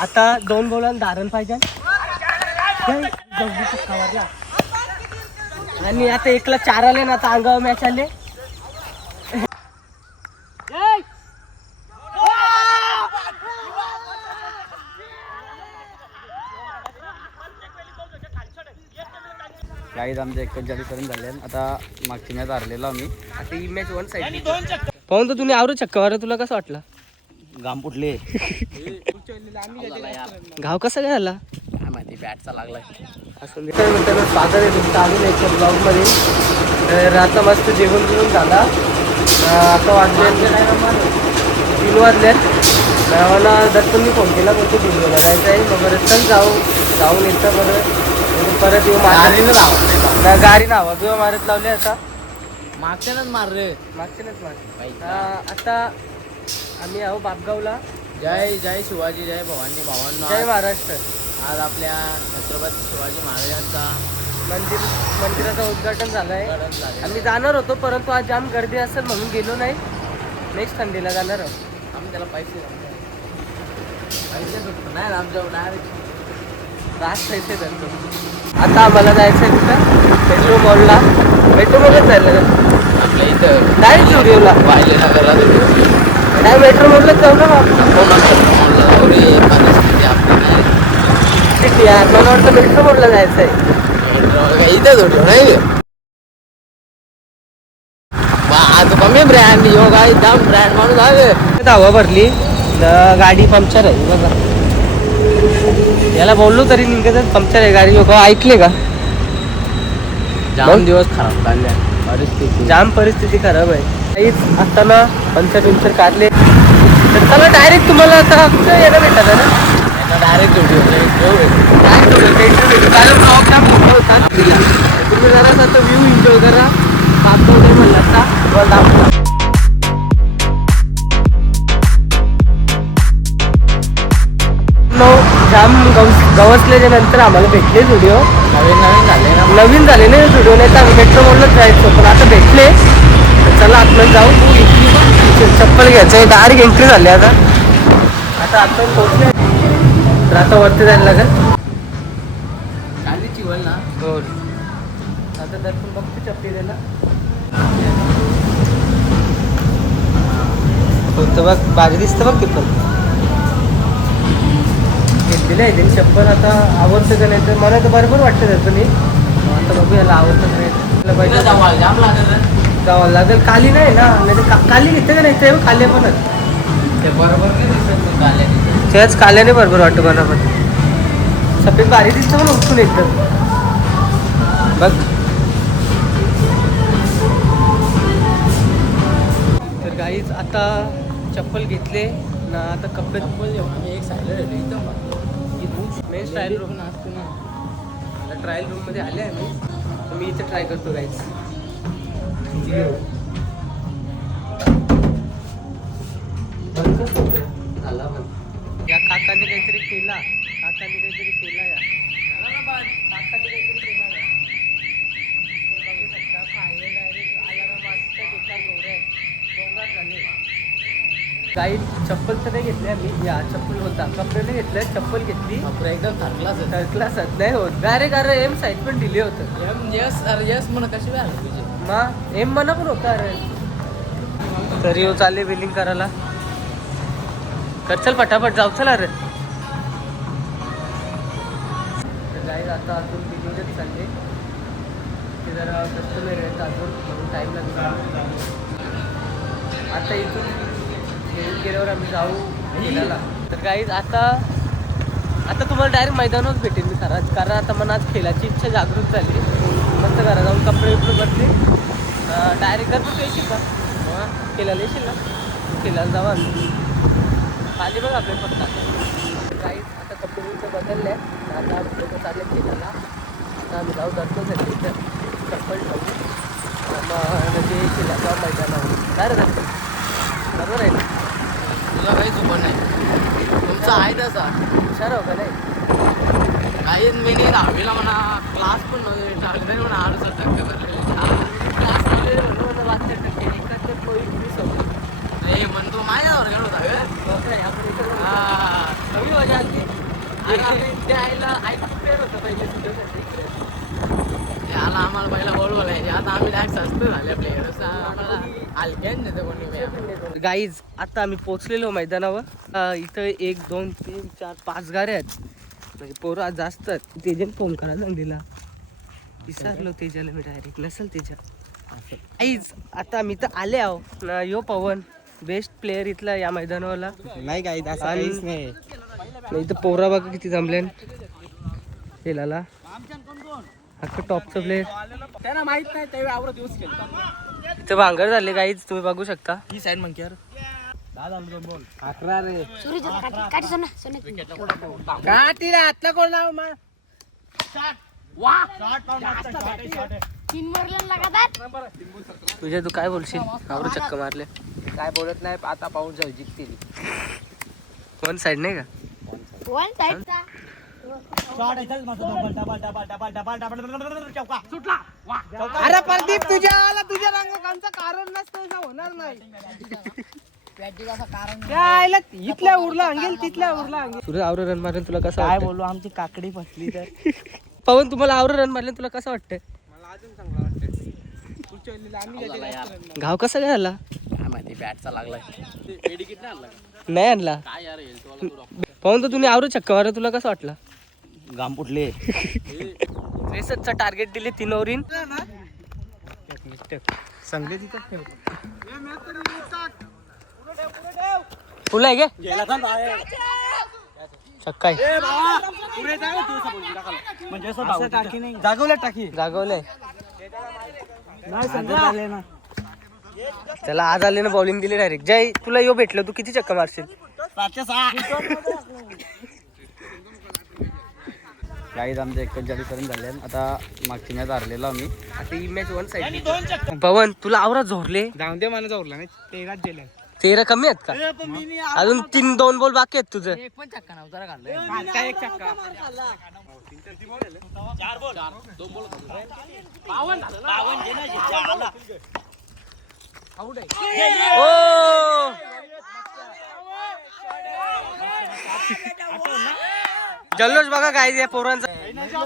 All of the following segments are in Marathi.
आता 2 बॉलांना धारण पाहिजे आणि आता 1ला 4 आले ना. आता अंगावर मॅच आले. गाईज आमच्या 41 झाले. आता मागची मॅच हारलेलो आम्ही. आता ही मॅच 1 साइड पाहून तर तुम्ही आवरू चक्का मारा. तुला कसं वाटलं? घाम फुटले. गाव कसं काय झाला काय माहिती बॅटचा लागलाय. असं मित्रांनो स्वागत आहे तुमचं अजून एक ब्लॉगमध्ये. तर आता मस्त जेवण बिवून झाला. आता वाजले 3 वाजले. मला दत्तननी फोन केला पण तो दिल्लीला जायचं आहे. मग बरं चल जाऊन येतं बरं. परत येऊ गाडीनं हवा बिवा मारत लावले. आता मागच्यानच मार रे. मागच्यानंच मार. आता आम्ही आहो बापगावला. जय जय शिवाजी जय भवानी भावांना जय महाराष्ट्र. आज आपल्या छत्रपती शिवाजी महाराजांचा मंदिराचं उद्घाटन झालं आहे. आम्ही जाणार होतो परंतु आज जाम गर्दी असेल म्हणून गेलो नाही. नेक्स्ट संडेला जाणार आहोत. आम्ही त्याला पैसे नाही आमच्या डायरेक्ट रास्त पैसे धरतो. आता आम्हाला जायचं आहे कुठं? मेट्रो मॉलला. मेट्रो मॉलच जायला आपल्या इथं डायरेक्ट स्टुडिओला पाहिलेला घरात काय मेट्रो मॉललाच जाऊ ना मग. सिटी यार मला वाटतं मेट्रो मॉलला जायचं आहे. इथंच होतो नाही आता कमी ब्रँड योगा एकदम ब्रँड म्हणून आहे. हवा भरली. गाडी पंक्चर आहे बघा. याला बोललो तरी निघतच पंक्चर आहे गाडी. योगा ऐकले का? जाम दिवस खराब चालले. परिस्थिती जाम परिस्थिती खराब आहे. काहीच आता ना पंक्चर काढले तर चला डायरेक्ट तुम्हाला आता कुठं यायला भेटत ना. डायरेक्ट तुम्ही जरा आता व्ह्यू एन्जॉय करा. बापगाव म्हणला आता जाम गवसल्याच्या नंतर आम्हाला भेटले व्हिडिओ. नवीन झाले ना व्हिडिओ. नाही तर आम्ही मेट्रो मॉललाच जायचो पण आता भेटले. चला आतमध्ये जाऊ. चप्पल घ्यायचं आहे. डायरेक्ट एंट्री झाली. आता आतमध्ये पोहोचले तर आता वरती जायला लागेल. गाडीची वळ ना हो आता दर्शन बघते चप्पी द्यायला होतं बघ. बाजी दिसतं बघ. ते पण घेतलेलं आहे त्यांनी चप्पल. आता आवडतं का नाही तर मला तर बरोबर वाटतं त्याचं. मी आता बघू याला आवडतं का नाही. जाम लागेल जावं लागेल. खाली नाही ना. नाही तर खाली घेते का नाही ते खाली पण ते बरोबर नाही दिसत. त्याच काल्याने बरोबर वाटतं मला पण. सफेद भारी दिसतं पण उठून एकदम बघ. तर गाईज आता चप्पल घेतले ना. आता कपडे आम्ही एक साईडला मेन ट्रायल रूम असतो ना. ट्रायल रूममध्ये आले आहे मी. तर मी इथे ट्राय करतो गाईज. झाला पण या काकाने काहीतरी केला. या काकाने काहीतरी केला. बघू शकता फायर डायरेक्ट अलार्म वाजता बेकार गोंगाट झाले. काही चप्पल तर नाही घेतली आम्ही. या चप्पल होता. कपडे नाही घेतले. चप्पल घेतली. एकदम थर्ड क्लास नाही होत. डायरेक्ट अरे एम साईज पण दिले होतं. यस अरे यस म्हणा कशी वेळ तुझी मग एम म्हणा पण होता. अरे तरी हो चालले बिलिंग करायला. कर चल पटापट जाऊ. चल अरे जाईल आता. अजून बिलिंगच चालले. ते जरा कस्टमर आहेत अजून म्हणून टाईम लागतो. आता इथून गेल्यावर आम्ही जाऊ खेळायला. तर काहीच आता तुम्हाला डायरेक्ट मैदानावर भेटेल मी खरंच. कारण आता मनात खेळाची इच्छा जागृत झाली. मस्त घरा जाऊन कपडे बदले डायरेक्ट घरपोच येशील का? खेळायला येशील ना. खेळायला जाऊ आम्ही. खाली बघ आपले फक्त. काहीच आता कपडे बदलले. आता लोक चालले खेळायला. आता आम्ही जाऊ जातो झाले इथं चप्पल ठेवू. म्हणजे खेळायला जाऊ मैदानावर. काय रे जातो बरोबर आहे ना. तुला काहीच उभं नाही. तुमचा आहे तसा हुशार हो का नाही. काहीच मी नाही. 10वीला म्हणा क्लास पण नव्हते टाकले म्हणा 68% क्लास म्हणून वाचते टक्के एकाच 20 होते. म्हणतो माझ्यावर गेलो होता. आपण इकडे एवढी मजा आली. आणि आम्ही द्यायला ऐकून प्लेअर होतं पहिले याला आम्हाला पहिला बॉल बोलायचे. आता आम्ही डायरेक्ट सस्त झाले प्लेअर. असं आम्हाला हलक्यान देतं कोणी. गाईज आता आम्ही पोचलेलो मैदानावर. इथं 1 2 3 4 5 गाड्या आहेत. म्हणजे पोरं आज जास्त आहेत. तेजन फोन करायला दिला विसरलो तेजाला मी डायरेक्ट नसेल तेजा. गाईज आता आम्ही तर आले आहो ना. यो पवन बेस्ट प्लेअर इथला या मैदानावरला नाही काही काहीच नाही. इथं पोरा बघा किती जमले खेळायला. अख्खं टॉपचं प्लेअर त्यांना माहित नाही त्यावेळी आवडत दिवस केलं. इथं भांगर झाले गाईज तुम्ही बघू शकता. ही साईड मग यार दादा बोल 11 रे काठी रे आतला कोण नाव मा तुझ्या तू काय बोलशील. आवरू चक्क मारले. काय बोलत नाही. आता पाहून जाऊ जिंकतील. वन साइड नाही का. अरे प्रदीप तुझ्या रंगाचं कारण नसतं होणार नाही. इथल्या उरला अंगेल तिथल्या उरला अंगेल. तुला आवरं रन मारले तुला कसं काय वाटतं? बोलू आमची काकडी फसली तर पवन तुम्हाला आवरं रन मारले तुला कसं वाटतंय. गाव कसं काय आला काय माहिती बॅटचा लागलाय. नाही आणला काय यार पवन तर तुम्ही आवरू चक्क मारलं तुला कसं वाटलं. गाम फुटले. 63चं टार्गेट दिले 3 ओव्हरीन. संगले तिथं फुल आहे गे चक्का म्हणजे टाकी नाही जागवल्या टाकी जागवलंय. झाले ना. त्याला आज आले ना बॉलिंग दिली डायरेक्ट. जय तुला यो भेटलं तू किती चक्का मारशील. 706 काहीच आमचे 41 रन झाले. आता मागची मॅच हारलेलो आम्ही. आता ही मॅच वन साइड. पवन तुला आवरा झोरले. जाऊन दे मला जोरला नाही 13 गेले. 13 कमी आहेत का. अजून 2 बॉल बाकी आहेत तुझं. एक पण चक्का नव्हता काढला. एक चक्का 4 बॉल 2 बॉल 52 झाला. ओ जल्लोष बघा काय या पोरांचा.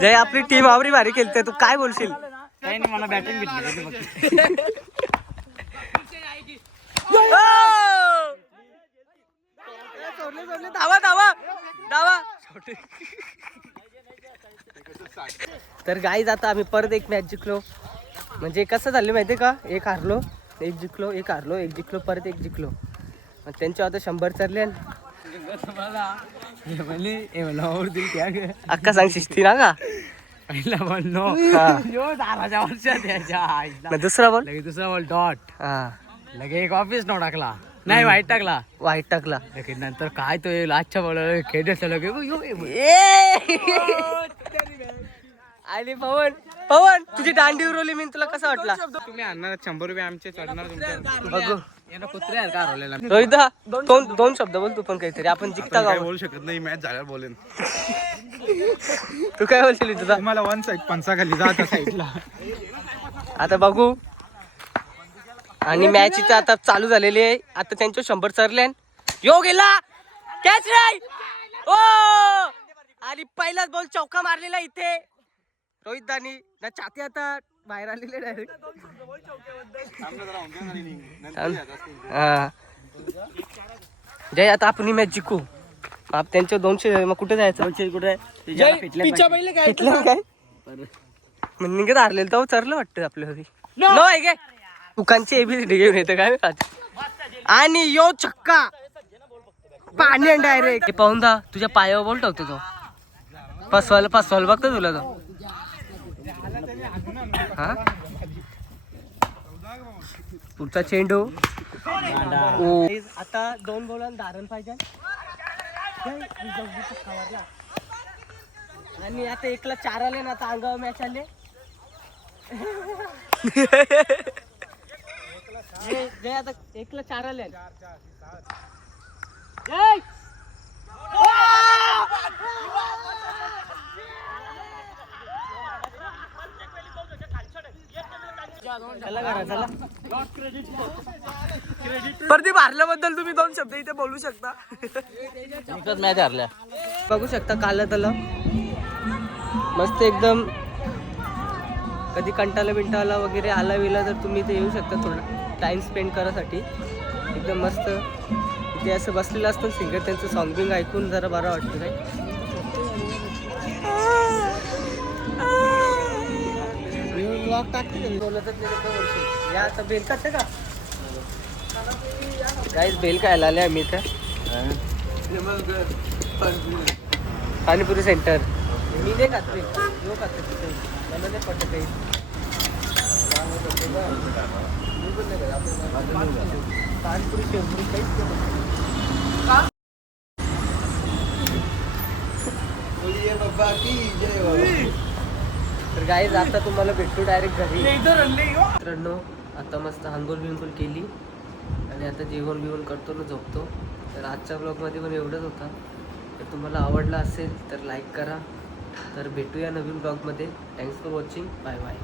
जय आपली टीम आवरी भारी खेळते. तू काय बोलशील. काही नाही मला बॅटिंग भेटली. धावा धावा धावा. तर गाईज आता आम्ही परत एक मॅच जिंकलो. म्हणजे कसं झालं माहितीये का. एक हारलो एक जिंकलो एक हारलो एक जिंकलो परत एक जिंकलो. मग त्यांच्या आता 100 चरले. अक्का सांग शिस्ती ना का. पहिला बॉल नो यो 12 वर्षात याच्या. दुसरा बॉल लगे दुसरा बॉल डॉट. हा लगे एक ऑफिस नो टाकला. नाही वाईट टाकला. वाईट टाकला. लगे नंतर काय तो लास्टच्या बॉल खेळत लगे आणि पवन पवन तुझी दांडी उरवली मी तुला कसं वाटला. तुम्ही आणणार 100 रुपये आमचे चढणार तुमच्या. बघू याला कुत्रे आहेत का हरवलेला. रोहिता दोन शब्द बोल तू पण काहीतरी. आपण जिंकता का बोलू शकत नाही. मॅच झाल्यावर बोलेन. तू काय बोलशील तुझा. तुम्हाला वन साईड पंचाखाली जात साईडला. आता बघू. आणि मॅच इथं आता चालू झालेली आहे. आता त्यांच्या 100 चरले. यो गेला कॅच नाही. ओ आणि पहिलाच बॉल चौका मारलेला इथे रोहित दानी ना. छाती आता बाहेर आलेले डायरेक्ट. हा जय आता आपण ही मॅच जिंकू. त्यांच्या 200 मग कुठे जायचं. कुठे काय मग निघत हारलेलं तर चरलं वाटतं आपल्या घरी. नो आहे काय दुकानची एबीसीडी घेऊन येतं काय. आणि यो छक्का पाणी डायरेक्ट. पाहून दा तुझ्या पायावर बॉल ठेवतो तो. फसवायला बघतो तुला तो. हा पुढचा चेंडू. आता 2 बॉलांना धारण पाहिजे. आणि आता 1ला 4 आले ना. आता अंगावर मॅच आले. जय आता 1ला 4 आले. चला करा चला. प्रदीप हारल्याबद्दल तुम्ही 2 शब्द इथे बोलू शकता. एकच मॅच हारल्या. बघू शकता काला तलाव मस्त एकदम. कधी कंटाला बिंटाला वगैरे आला विला तर तुम्ही इथे येऊ शकता थोडा टाइम स्पेंड करासाठी. एकदम मस्त इथे असं बसलेलं असतं सिंगर त्यांचं सॉन्ग बिंग ऐकून जरा बरं वाटतं काय. बोलतच नाही या आता बेल खाते का गाईस. बेल खायला आले आम्ही इथं पाणीपुरी सेंटर. मी नाही खात बेल यो खाते तिथे मला नाही पटत काही. पाणीपुरी शेवपुरी काहीच नाही. तर गाईज आता तुम्हाला भेटतो डायरेक्ट घरी. मित्रांनो आता मस्त आंघोळ बिंघोळ केली आणि आता जेवण बिवण करतो ना झोपतो. तर आजच्या ब्लॉगमध्ये पण एवढंच होता. तर तुम्हाला आवडला असेल तर लाईक करा. तर भेटूया नवीन ब्लॉगमध्ये. Thanks for watching. Bye bye.